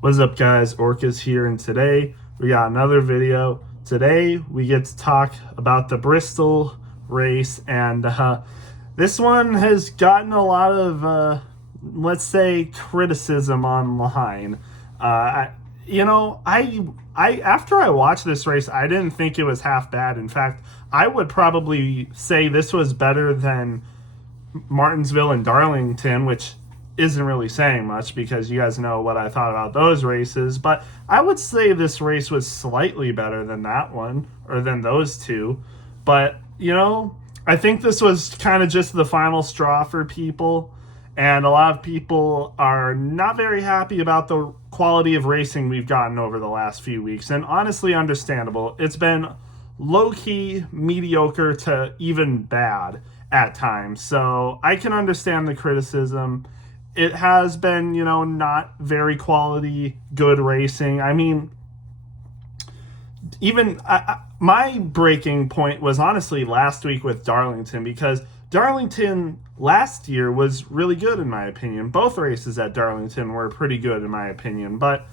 What's up, guys? Orcas here, and today we got another video. Today we get to talk about the Bristol race, and this one has gotten a lot of, let's say, criticism online. I, I after I watched this race, I didn't think it was half bad. In fact, I would probably say this was better than Martinsville and Darlington, which isn't really saying much because you guys know what I thought about those races. But I would say this race was slightly better than that one or than those two. But, I think this was kind of just the final straw for people. And a lot of people are not very happy about the quality of racing we've gotten over the last few weeks. And honestly, understandable. It's been low key, mediocre to even bad at times. So I can understand the criticism. It has been, not very quality, good racing. I mean, even my breaking point was honestly last week with Darlington, because Darlington last year was really good, in my opinion. Both races at Darlington were pretty good, in my opinion. But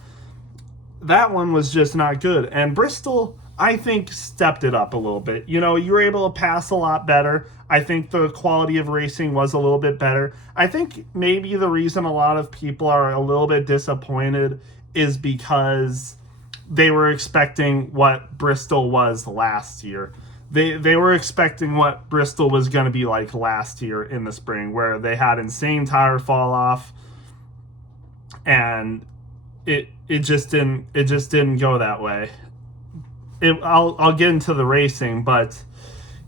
that one was just not good. And Bristol, I think, stepped it up a little bit. You were able to pass a lot better. I think the quality of racing was a little bit better. I think maybe the reason a lot of people are a little bit disappointed is because they were expecting what Bristol was last year. They were expecting what Bristol was going to be like last year in the spring, where they had insane tire fall off, and it just didn't go that way. I'll get into the racing, but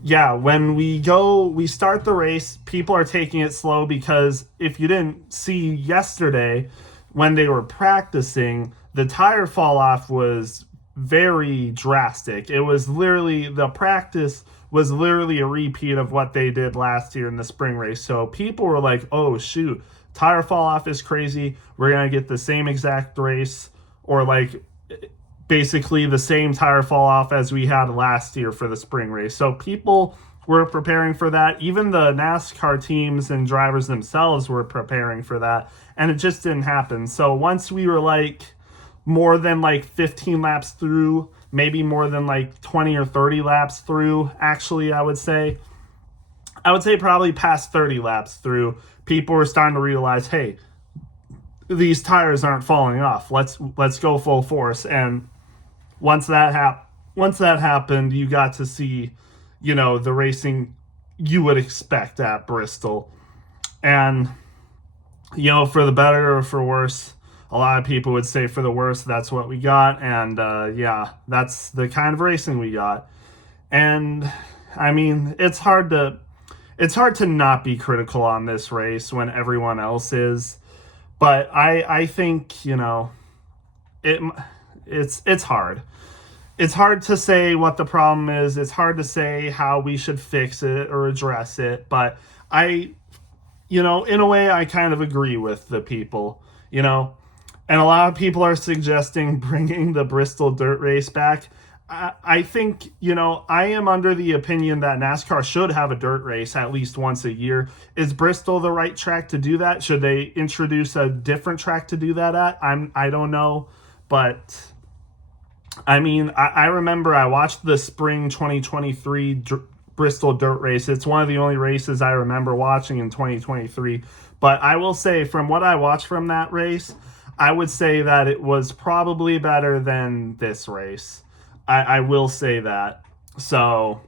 yeah, when we start the race, people are taking it slow because if you didn't see yesterday when they were practicing, the tire fall off was very drastic. The practice was literally a repeat of what they did last year in the spring race. So people were like, oh shoot, tire fall off is crazy. We're going to get the same exact race, or like basically the same tire fall off as we had last year for the spring race. So people were preparing for that. Even the NASCAR teams and drivers themselves were preparing for that, and it just didn't happen. So once we were like more than like 15 laps through, maybe more than like 20 or 30 laps through, actually, I would say probably past 30 laps through, people were starting to realize, hey, these tires aren't falling off. Let's go full force. And once that happened, you got to see, the racing you would expect at Bristol. And, for the better or for worse, a lot of people would say for the worse, that's what we got. And yeah, that's the kind of racing we got. And I mean, it's hard to not be critical on this race when everyone else is. But I think, it's hard. It's hard to say what the problem is. It's hard to say how we should fix it or address it. But in a way, I kind of agree with the people, And a lot of people are suggesting bringing the Bristol dirt race back. I think, I am under the opinion that NASCAR should have a dirt race at least once a year. Is Bristol the right track to do that? Should they introduce a different track to do that at? I don't know. But, I mean, I remember I watched the spring 2023 Bristol dirt race. It's one of the only races I remember watching in 2023. But I will say, from what I watched from that race, I would say that it was probably better than this race. I will say that. So,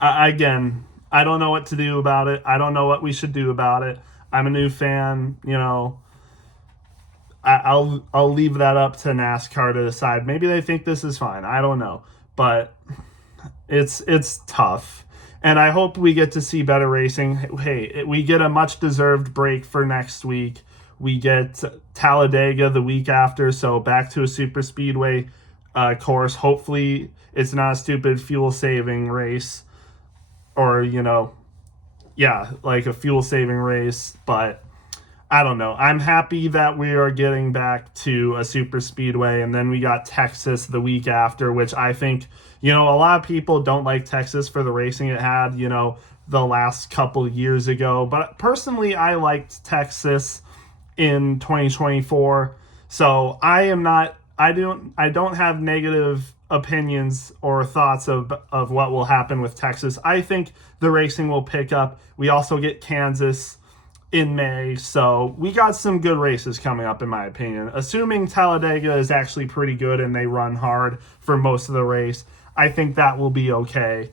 again, I don't know what to do about it. I don't know what we should do about it. I'm a new fan, I'll leave that up to NASCAR to decide. Maybe they think this is fine. I don't know. But it's tough. And I hope we get to see better racing. Hey, we get a much-deserved break for next week. We get Talladega the week after, so back to a super speedway course. Hopefully it's not a stupid fuel-saving race, or, like a fuel-saving race. But I don't know. I'm happy that we are getting back to a super speedway, and then we got Texas the week after, which I think, a lot of people don't like Texas for the racing it had, the last couple years ago. But personally, I liked Texas in 2024. So I don't have negative opinions or thoughts of what will happen with Texas. I think the racing will pick up. We also get Kansas in May, so we got some good races coming up in my opinion. Assuming Talladega is actually pretty good and they run hard for most of the race, I think that will be okay.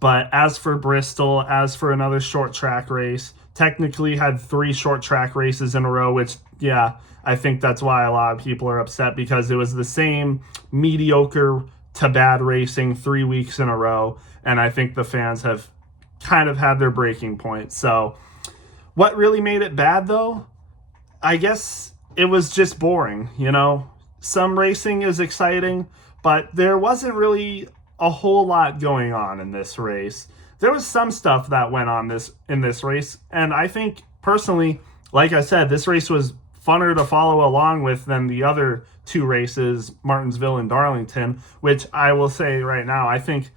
But as for Bristol, as for another short track race, technically had 3 short track races in a row, which, yeah, I think that's why a lot of people are upset, because it was the same mediocre to bad racing 3 weeks in a row. And I think the fans have kind of had their breaking point. So what really made it bad, though? I guess it was just boring, you know? Some racing is exciting, but there wasn't really a whole lot going on in this race. There was some stuff that went on in this race, and I think personally, like I said, this race was funner to follow along with than the other 2 races, Martinsville and Darlington, which I will say right now, I think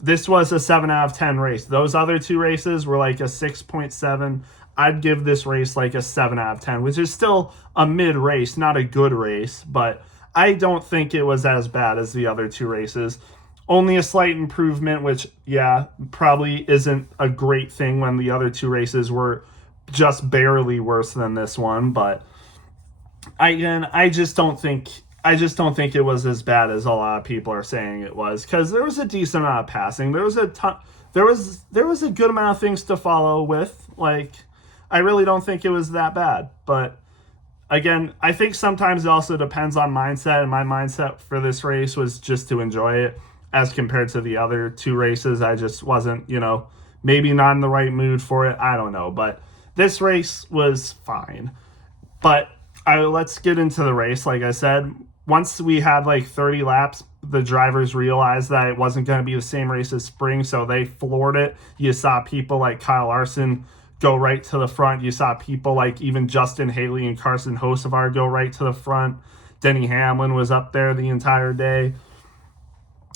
this was a 7 out of 10 race. Those other 2 races were like a 6.7. I'd give this race like a 7 out of 10, which is still a mid race, not a good race, but I don't think it was as bad as the other 2 races. Only a slight improvement, which, yeah, probably isn't a great thing when the other 2 races were just barely worse than this one. But I just don't think it was as bad as a lot of people are saying it was, because there was a decent amount of passing. There was a good amount of things to follow with. Like, I really don't think it was that bad. But again, I think sometimes it also depends on mindset, and my mindset for this race was just to enjoy it. As compared to the other 2 races, I just wasn't, maybe not in the right mood for it. I don't know. But this race was fine. But let's get into the race. Like I said, once we had like 30 laps, the drivers realized that it wasn't going to be the same race as spring, so they floored it. You saw people like Kyle Larson go right to the front. You saw people like even Justin Haley and Carson Hocevar go right to the front. Denny Hamlin was up there the entire day.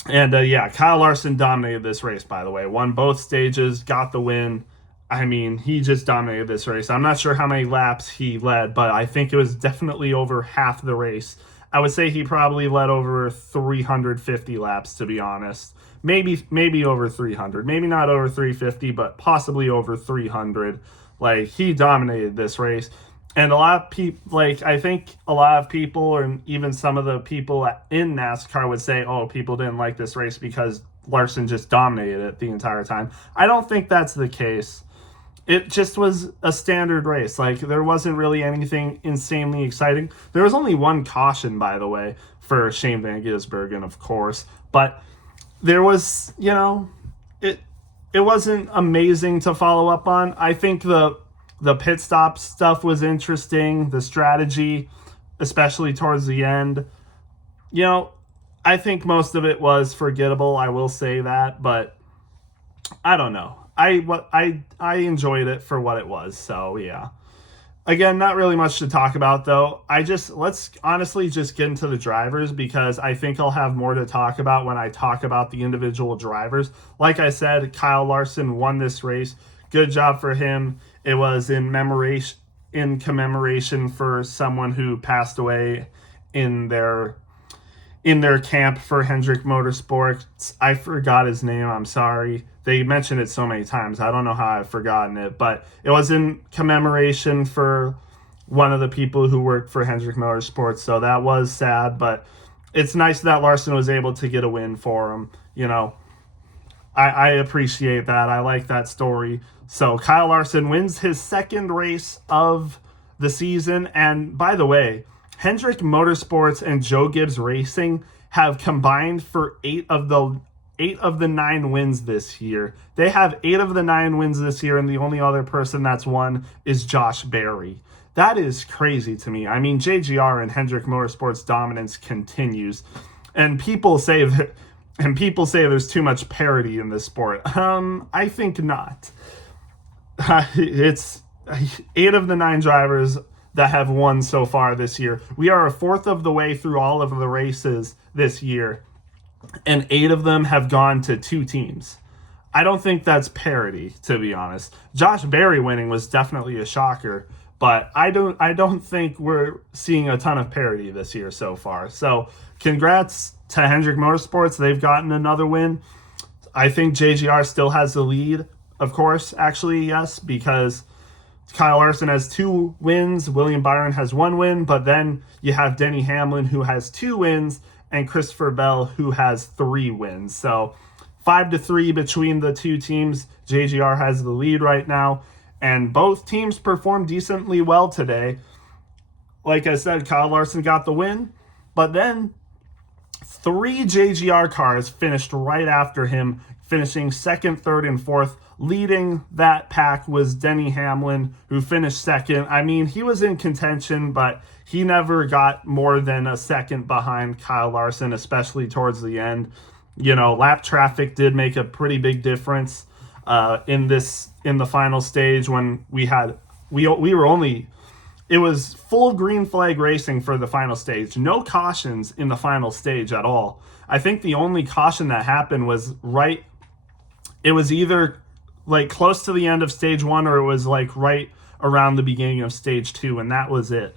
And yeah, Kyle Larson dominated this race, by the way. Won both stages, got the win. I mean, he just dominated this race. I'm not sure how many laps he led, but I think it was definitely over half the race. I would say he probably led over 350 laps, to be honest. Maybe over 300. Maybe not over 350, but possibly over 300. Like, he dominated this race. And a lot of people, I think a lot of people, or even some of the people in NASCAR would say, oh, people didn't like this race because Larson just dominated it the entire time. I don't think that's the case. It just was a standard race. Like, there wasn't really anything insanely exciting. There was only 1 caution, by the way, for Shane Van Gisbergen, of course. But there was, it wasn't amazing to follow up on. I think the pit stop stuff was interesting. The strategy, especially towards the end, I think most of it was forgettable. I will say that, but I don't know. I enjoyed it for what it was. So yeah. Again, not really much to talk about though. Let's honestly just get into the drivers, because I think I'll have more to talk about when I talk about the individual drivers. Like I said, Kyle Larson won this race. Good job for him. It was in commemoration for someone who passed away in their camp for Hendrick Motorsports. I forgot his name. I'm sorry. They mentioned it so many times. I don't know how I've forgotten it, but it was in commemoration for one of the people who worked for Hendrick Motorsports. So that was sad, but it's nice that Larson was able to get a win for him. I appreciate that. I like that story. So Kyle Larson wins his 2nd race of the season. And by the way, Hendrick Motorsports and Joe Gibbs Racing have combined for 8 of the 9 wins this year. They have 8 of the 9 wins this year, and the only other person that's won is Josh Berry. That is crazy to me. I mean, JGR and Hendrick Motorsports dominance continues, and people say there's too much parity in this sport. I think not. It's 8 of the 9 drivers that have won so far this year. We are a fourth of the way through all of the races this year, and 8 of them have gone to 2 teams. I don't think that's parity, to be honest. Josh Berry winning was definitely a shocker, but I don't think we're seeing a ton of parity this year so far. So congrats to Hendrick Motorsports. They've gotten another win. I think JGR still has the lead, of course, actually, yes, because Kyle Larson has 2 wins, William Byron has 1 win, but then you have Denny Hamlin who has 2 wins and Christopher Bell who has 3 wins. So 5-3 between the 2 teams. JGR has the lead right now, and both teams performed decently well today. Like I said, Kyle Larson got the win, but then 3 JGR cars finished right after him, finishing 2nd, 3rd, and 4th. Leading that pack was Denny Hamlin, who finished 2nd. I mean, he was in contention, but he never got more than a 2nd behind Kyle Larson, especially towards the end. You know, lap traffic did make a pretty big difference in the final stage when we were only. It was full green flag racing for the final stage. No cautions in the final stage at all. I think the only caution that happened was it was either like close to the end of stage 1 or it was like right around the beginning of stage 2, and that was it.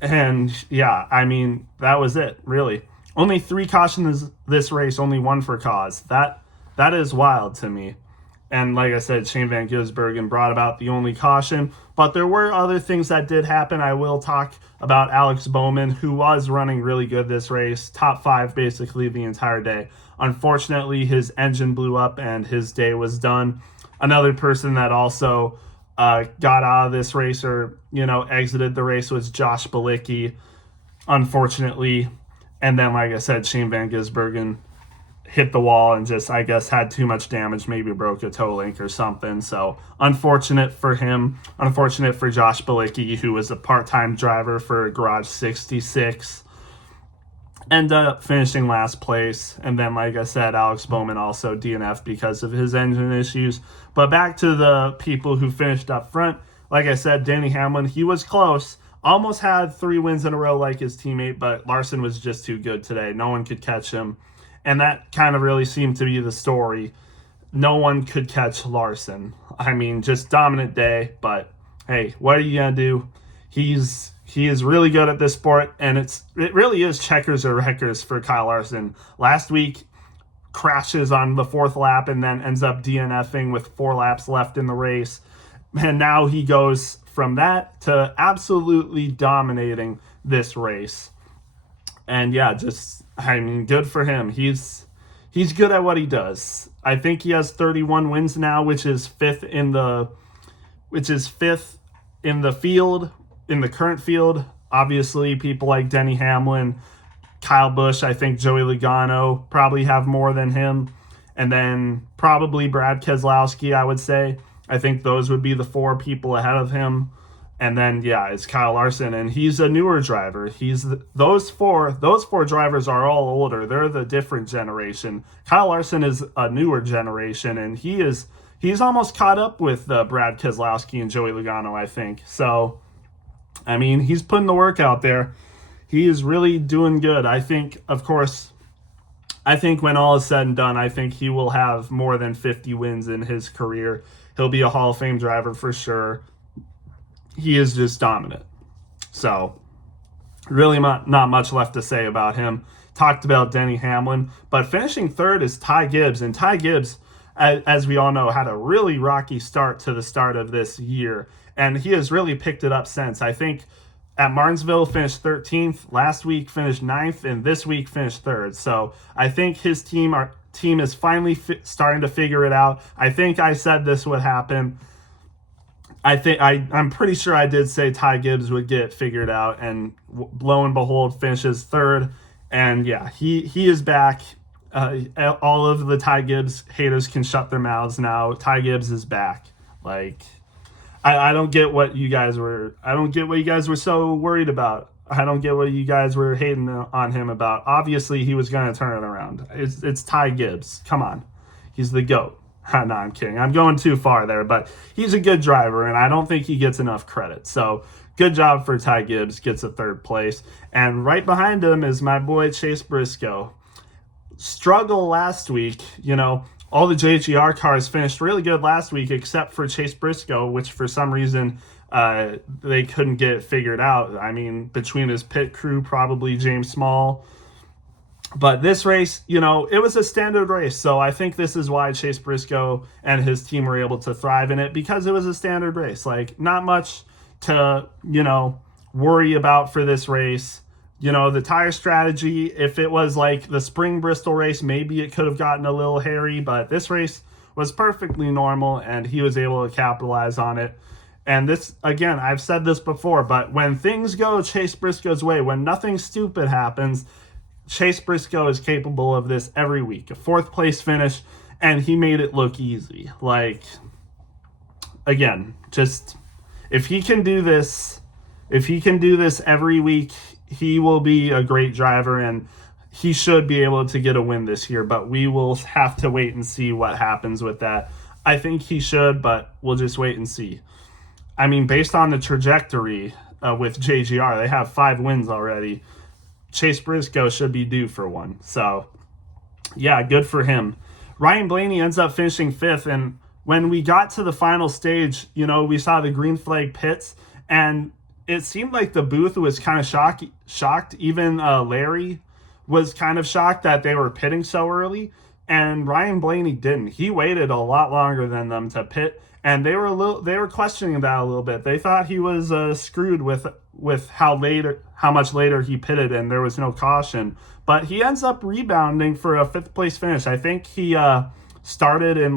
And yeah, I mean, that was it, really. Only 3 cautions this race, only 1 for cause. That is wild to me. And like I said, Shane Van Gisbergen brought about the only caution. But there were other things that did happen. I will talk about Alex Bowman, who was running really good this race. Top 5 basically the entire day. Unfortunately, his engine blew up and his day was done. Another person that also got out of this race or, exited the race was Josh Bilicki, unfortunately. And then, like I said, Shane Van Gisbergen hit the wall and just, I guess, had too much damage, maybe broke a toe link or something. So unfortunate for him. Unfortunate for Josh Bilicki, who was a part-time driver for Garage 66. Ended up finishing last place. And then, like I said, Alex Bowman also DNF'd because of his engine issues. But back to the people who finished up front. Like I said, Denny Hamlin, he was close. Almost had 3 wins in a row like his teammate, but Larson was just too good today. No one could catch him. And that kind of really seemed to be the story. No one could catch Larson. I mean, just dominant day, but hey, what are you going to do? He is really good at this sport, and it really is checkers or wreckers for Kyle Larson. Last week, crashes on the 4th lap and then ends up DNFing with 4 laps left in the race. And now he goes from that to absolutely dominating this race. And yeah, good for him. He's good at what he does. I think he has 31 wins now, which is fifth in the field, in the current field. Obviously, people like Denny Hamlin, Kyle Busch, I think Joey Logano probably have more than him. And then probably Brad Keselowski, I would say. I think those would be the 4 people ahead of him. And then, yeah, it's Kyle Larson, and he's a newer driver. Those four drivers are all older. They're the different generation. Kyle Larson is a newer generation, and he's almost caught up with Brad Keselowski and Joey Logano, I think. So, I mean, he's putting the work out there. He is really doing good. I think, of course, when all is said and done, I think he will have more than 50 wins in his career. He'll be a Hall of Fame driver for sure. He is just dominant. So, really not much left to say about him. Talked about Denny Hamlin, but finishing 3rd is Ty Gibbs. And Ty Gibbs, as we all know, had a really rocky start to the start of this year. And he has really picked it up since. I think at Martinsville finished 13th, last week finished 9th, and this week finished 3rd. So I think his team is finally starting to figure it out. I think I said this would happen. I'm pretty sure I did say Ty Gibbs would get figured out, and lo and behold, finishes 3rd. And yeah, he is back. All of the Ty Gibbs haters can shut their mouths now. Ty Gibbs is back. Like, I don't get what you guys were. I don't get what you guys were so worried about. I don't get what you guys were hating on him about. Obviously, he was going to turn it around. It's Ty Gibbs. Come on, he's the GOAT. No, I'm kidding. I'm going too far there, but he's a good driver, and I don't think he gets enough credit. So, good job for Ty Gibbs, gets a 3rd place. And right behind him is my boy Chase Briscoe. Struggle last week, all the JGR cars finished really good last week, except for Chase Briscoe, which for some reason they couldn't get it figured out. I mean, between his pit crew, probably James Small. But this race, it was a standard race. So I think this is why Chase Briscoe and his team were able to thrive in it, because it was a standard race. Like, not much to, worry about for this race. The tire strategy, if it was like the spring Bristol race, maybe it could have gotten a little hairy, but this race was perfectly normal and he was able to capitalize on it. And this, again, I've said this before, but when things go Chase Briscoe's way, when nothing stupid happens, Chase Briscoe is capable of this every week. A 4th place finish, and he made it look easy. Like, again, just if he can do this every week, he will be a great driver, and he should be able to get a win this year. But we will have to wait and see what happens with that. I think he should, but we'll just wait and see. I mean, based on the trajectory with JGR, they have 5 wins already. Chase Briscoe should be due for one. So, yeah, good for him. Ryan Blaney ends up finishing 5th, and when we got to the final stage, we saw the green flag pits, and it seemed like the booth was kind of shocked. Even Larry was kind of shocked that they were pitting so early, and Ryan Blaney didn't. He waited a lot longer than them to pit, and they were questioning that a little bit. They thought he was screwed with how much later he pitted, and there was no caution. But he ends up rebounding for a 5th place finish. I think he started in,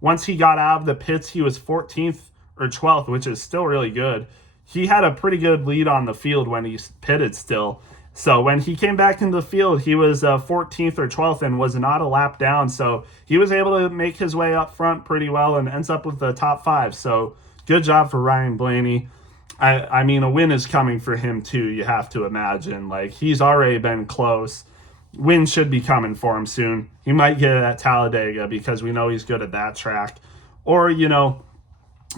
once he got out of the pits, he was 14th or 12th, which is still really good. He had a pretty good lead on the field when he pitted still. So when he came back into the field, he was 14th or 12th and was not a lap down. So he was able to make his way up front pretty well and ends up with the top 5. So good job for Ryan Blaney. I mean, a win is coming for him too, you have to imagine. He's already been close. Win should be coming for him soon. He might get it at Talladega because we know he's good at that track. Or,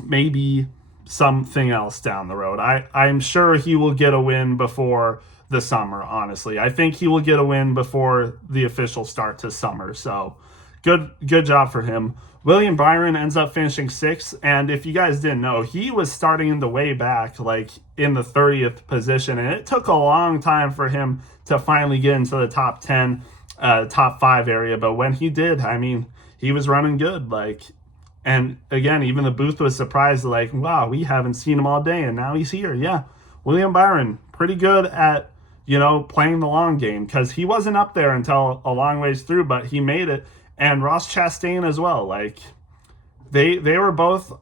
maybe something else down the road. I'm sure he will get a win before the summer, honestly. I think he will get a win before the official start to summer. So good job for him. William Byron ends up finishing 6th, and if you guys didn't know, he was starting in the way back, in the 30th position, and it took a long time for him to finally get into the top 10, top 5 area. But when he did, I mean, he was running good. And again, even the booth was surprised, wow, we haven't seen him all day, and now he's here. Yeah, William Byron, pretty good at, playing the long game, because he wasn't up there until a long ways through, but he made it. And Ross Chastain as well. They were both,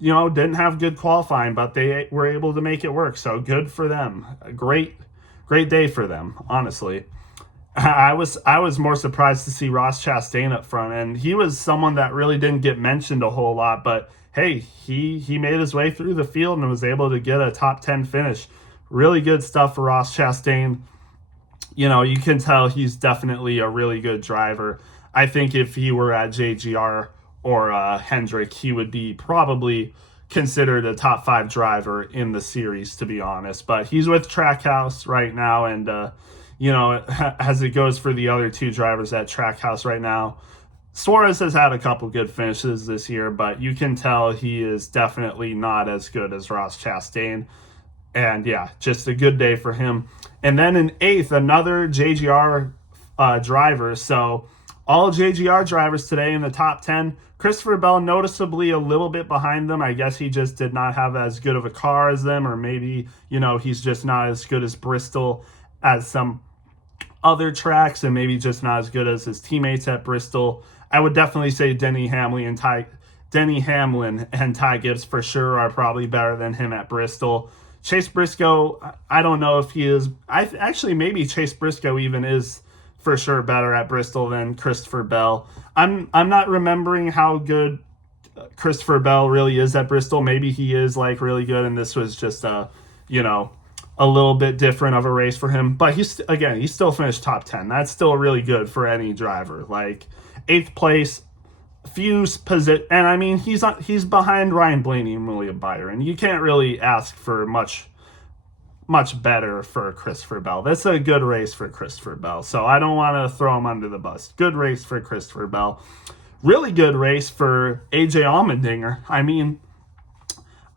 didn't have good qualifying, but they were able to make it work. So good for them. A great day for them, honestly. I was more surprised to see Ross Chastain up front, and he was someone that really didn't get mentioned a whole lot, but hey, he made his way through the field and was able to get a top 10 finish. Really good stuff for Ross Chastain. You can tell he's definitely a really good driver. I think if he were at JGR or Hendrick, he would be probably considered a top 5 driver in the series, to be honest. But he's with Trackhouse right now, and as it goes for the other 2 drivers at Trackhouse right now, Suarez has had a couple good finishes this year, but you can tell he is definitely not as good as Ross Chastain. And yeah, just a good day for him. And then in 8th, another JGR driver. So all JGR drivers today in the top 10. Christopher Bell noticeably a little bit behind them. I guess he just did not have as good of a car as them, or maybe, he's just not as good as Bristol as some other tracks, and maybe just not as good as his teammates at Bristol. I would definitely say Denny Hamlin and Ty Gibbs for sure are probably better than him at Bristol. Chase Briscoe, I don't know if he is. Maybe Chase Briscoe even is for sure better at Bristol than Christopher Bell. I'm not remembering how good Christopher Bell really is at Bristol. Maybe he is really good, and this was just a little bit different of a race for him. But he still finished top 10. That's still really good for any driver. 8th place, and I mean he's behind Ryan Blaney and William Byron. You can't really ask for much better for Christopher Bell. That's a good race for Christopher Bell, so I don't want to throw him under the bus. Good race for Christopher Bell. Really good race for AJ Allmendinger. I mean,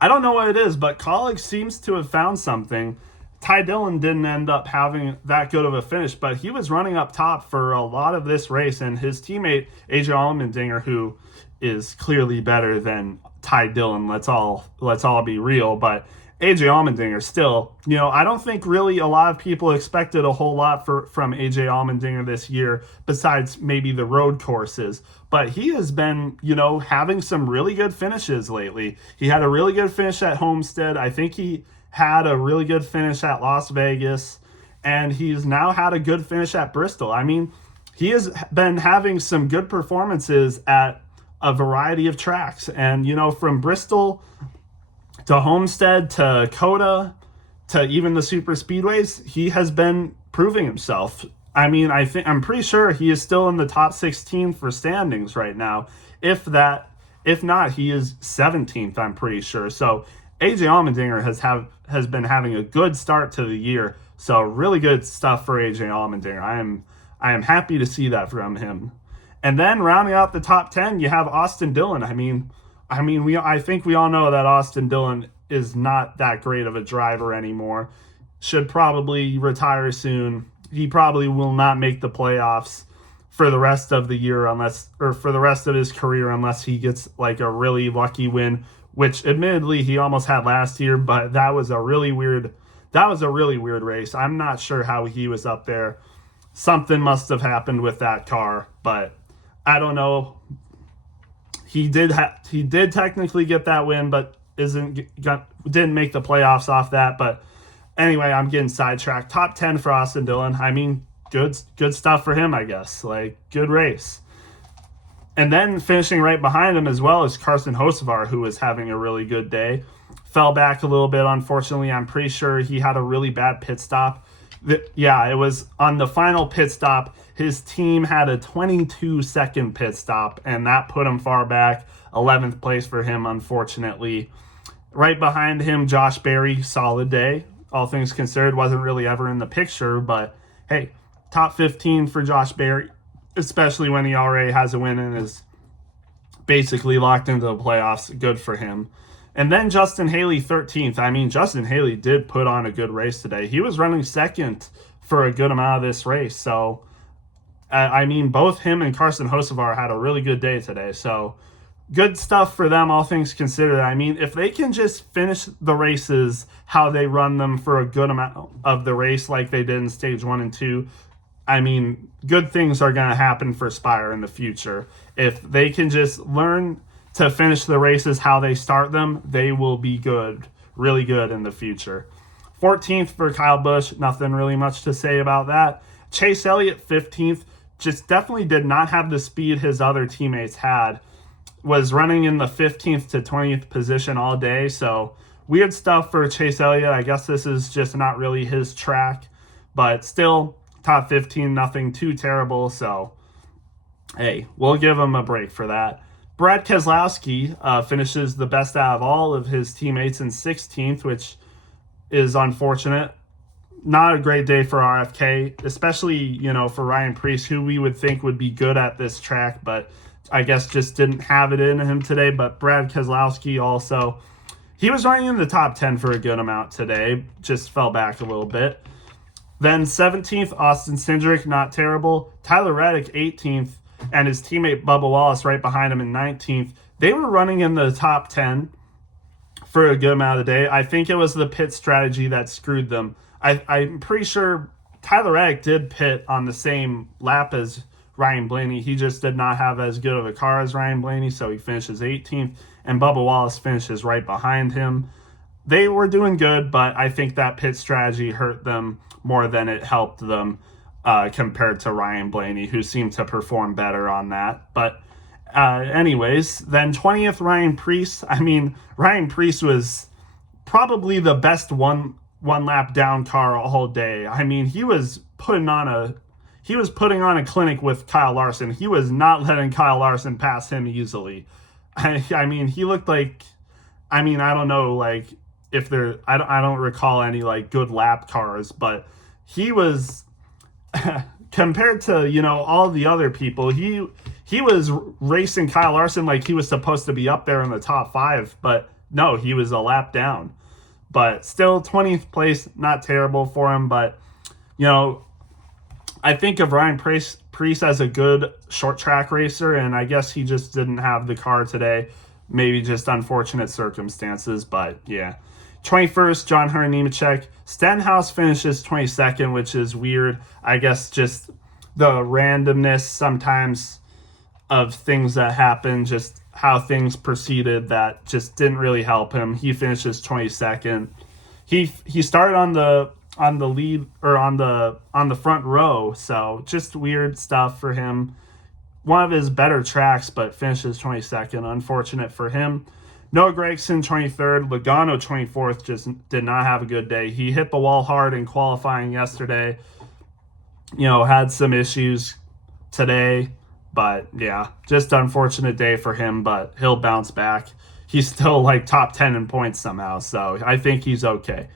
I don't know what it is, but Kaulig seems to have found something. Ty Dillon didn't end up having that good of a finish, but he was running up top for a lot of this race, and his teammate AJ Allmendinger, who is clearly better than Ty Dillon, let's all be real, but AJ Allmendinger still, I don't think really a lot of people expected a whole lot from AJ Allmendinger this year, besides maybe the road courses. But he has been, having some really good finishes lately. He had a really good finish at Homestead. I think he had a really good finish at Las Vegas, and he's now had a good finish at Bristol. I mean, he has been having some good performances at a variety of tracks. And, from Bristol to Homestead to Coda to even the super speedways, he has been proving himself. I mean, I'm pretty sure he is still in the top 16 for standings right now. If not, he is 17th, I'm pretty sure. So AJ Allmendinger has been having a good start to the year. So really good stuff for AJ Allmendinger. I am happy to see that from him. And then rounding out the top 10, you have Austin Dillon. I think we all know that Austin Dillon is not that great of a driver anymore. Should probably retire soon. He probably will not make the playoffs for the rest of the year for the rest of his career unless he gets like a really lucky win, which admittedly he almost had last year, but that was a really weird race. I'm not sure how he was up there. Something must have happened with that car, but I don't know. He did technically get that win, but didn't make the playoffs off that. But anyway, I'm getting sidetracked. Top 10 for Austin Dillon. I mean, good stuff for him, I guess. Like, good race. And then finishing right behind him as well is Carson Hocevar, who was having a really good day. Fell back a little bit, unfortunately. I'm pretty sure he had a really bad pit stop. It was on the final pit stop. His team had a 22-second pit stop, and that put him far back. 11th place for him, unfortunately. Right behind him, Josh Berry, solid day. All things considered, wasn't really ever in the picture, but hey, top 15 for Josh Berry, especially when he already has a win and is basically locked into the playoffs. Good for him. And then Justin Haley, 13th. I mean, Justin Haley did put on a good race today. He was running second for a good amount of this race. So, I mean, both him and Carson Hocevar had a really good day today. So, good stuff for them, all things considered. I mean, if they can just finish the races how they run them for a good amount of the race like they did in stage 1 and 2, I mean, good things are going to happen for Spire in the future. If they can just learn to finish the races how they start them, they will be good, really good in the future. 14th for Kyle Busch, nothing really much to say about that. Chase Elliott, 15th, just definitely did not have the speed his other teammates had. Was running in the 15th to 20th position all day, so weird stuff for Chase Elliott. I guess this is just not really his track, but still, top 15, nothing too terrible, so hey, we'll give him a break for that. Brad Keselowski finishes the best out of all of his teammates in 16th, which is unfortunate. Not a great day for RFK, especially, for Ryan Preece, who we would think would be good at this track, but I guess just didn't have it in him today. But Brad Keselowski also, he was running in the top 10 for a good amount today, just fell back a little bit. Then 17th, Austin Cindric, not terrible. Tyler Reddick, 18th. And his teammate Bubba Wallace right behind him in 19th. They were running in the top 10 for a good amount of the day. I think it was the pit strategy that screwed them. I'm pretty sure Tyler Reddick did pit on the same lap as Ryan Blaney. He just did not have as good of a car as Ryan Blaney, so he finishes 18th. And Bubba Wallace finishes right behind him. They were doing good, but I think that pit strategy hurt them more than it helped them. Compared to Ryan Blaney, who seemed to perform better on that. But anyways, then 20th, Ryan Preece. I mean, Ryan Preece was probably the best one lap down car all day. I mean, he was putting on a clinic with Kyle Larson. He was not letting Kyle Larson pass him easily. I mean, he looked like, I don't know, like if there, I don't recall any like good lap cars, but he was compared to, all the other people, he was racing Kyle Larson like he was supposed to be up there in the top 5, but no, he was a lap down. But still, 20th place, not terrible for him. But, you know, I think of Ryan Preece as a good short track racer, and I guess he just didn't have the car today. Maybe just unfortunate circumstances, but yeah. 21st, John Hunter Nemechek. Stenhouse finishes 22nd, which is weird. I guess just the randomness sometimes of things that happen, just how things proceeded, that just didn't really help him. He finishes 22nd. He started on the lead, or on the front row, so just weird stuff for him. One of his better tracks, but finishes 22nd. Unfortunate for him. Noah Gragson, 23rd. Logano, 24th, just did not have a good day. He hit the wall hard in qualifying yesterday. You know, had some issues today. But, yeah, just unfortunate day for him, but he'll bounce back. He's still, like, top 10 in points somehow, so I think he's okay.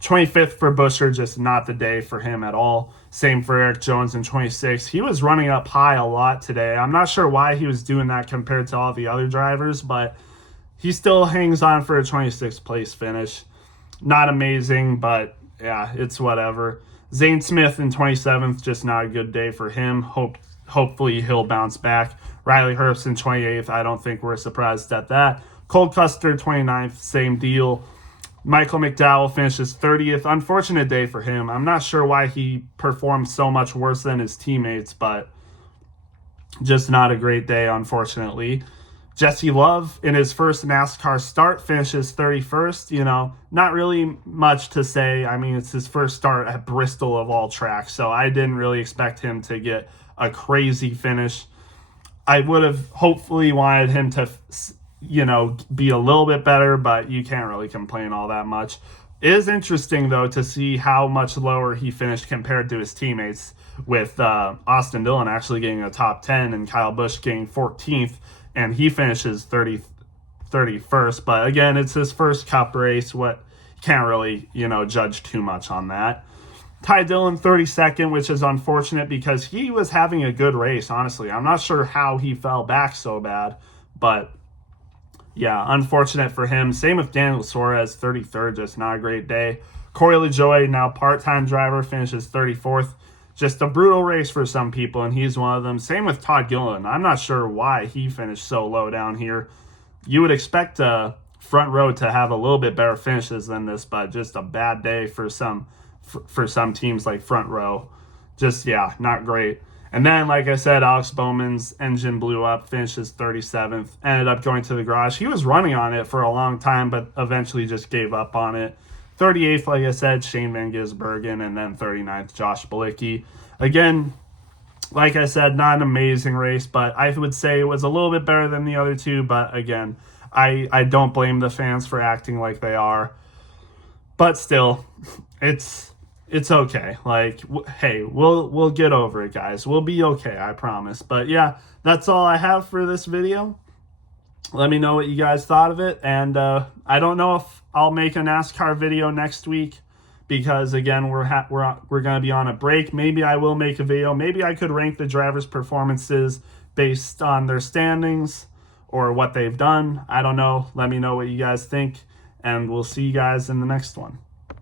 25th for Buescher, just not the day for him at all. Same for Eric Jones in 26th. He was running up high a lot today. I'm not sure why he was doing that compared to all the other drivers, but he still hangs on for a 26th place finish. Not amazing, but yeah, it's whatever. Zane Smith in 27th, just not a good day for him. Hopefully he'll bounce back. Riley Herbst in 28th. I don't think we're surprised at that. Cole Custer, 29th, same deal. Michael McDowell finishes 30th. Unfortunate day for him. I'm not sure why he performed so much worse than his teammates, but just not a great day, unfortunately. Jesse Love, in his first NASCAR start, finishes 31st. You know, not really much to say. I mean, it's his first start at Bristol of all tracks, so I didn't really expect him to get a crazy finish. I would have hopefully wanted him to, you know, be a little bit better, but you can't really complain all that much. It is interesting, though, to see how much lower he finished compared to his teammates, with Austin Dillon actually getting a top 10 and Kyle Busch getting 14th, and he finishes 31st. But again, it's his first Cup race. Can't really, you know, judge too much on that. Ty Dillon, 32nd, which is unfortunate because he was having a good race, honestly. I'm not sure how he fell back so bad, but yeah, unfortunate for him. Same with Daniel Suarez, 33rd, just not a great day. Corey LaJoie, now part-time driver, finishes 34th. Just a brutal race for some people, and he's one of them. Same with Todd Gilliland. I'm not sure why he finished so low down here. You would expect front row to have a little bit better finishes than this, but just a bad day for some teams like front row. Just, yeah, not great. And then, like I said, Alex Bowman's engine blew up, finishes 37th, ended up going to the garage. He was running on it for a long time, but eventually just gave up on it. 38th, like I said, Shane Van Gisbergen, and then 39th, Josh Bilicki. Again, like I said, not an amazing race, but I would say it was a little bit better than the other two. But again, I don't blame the fans for acting like they are. But still, it's okay. Like, hey, we'll get over it, guys. We'll be okay, I promise. But yeah, that's all I have for this video. Let me know what you guys thought of it. And I don't know if I'll make a NASCAR video next week because, again, we're going to be on a break. Maybe I will make a video. Maybe I could rank the drivers' performances based on their standings or what they've done. I don't know. Let me know what you guys think, and we'll see you guys in the next one.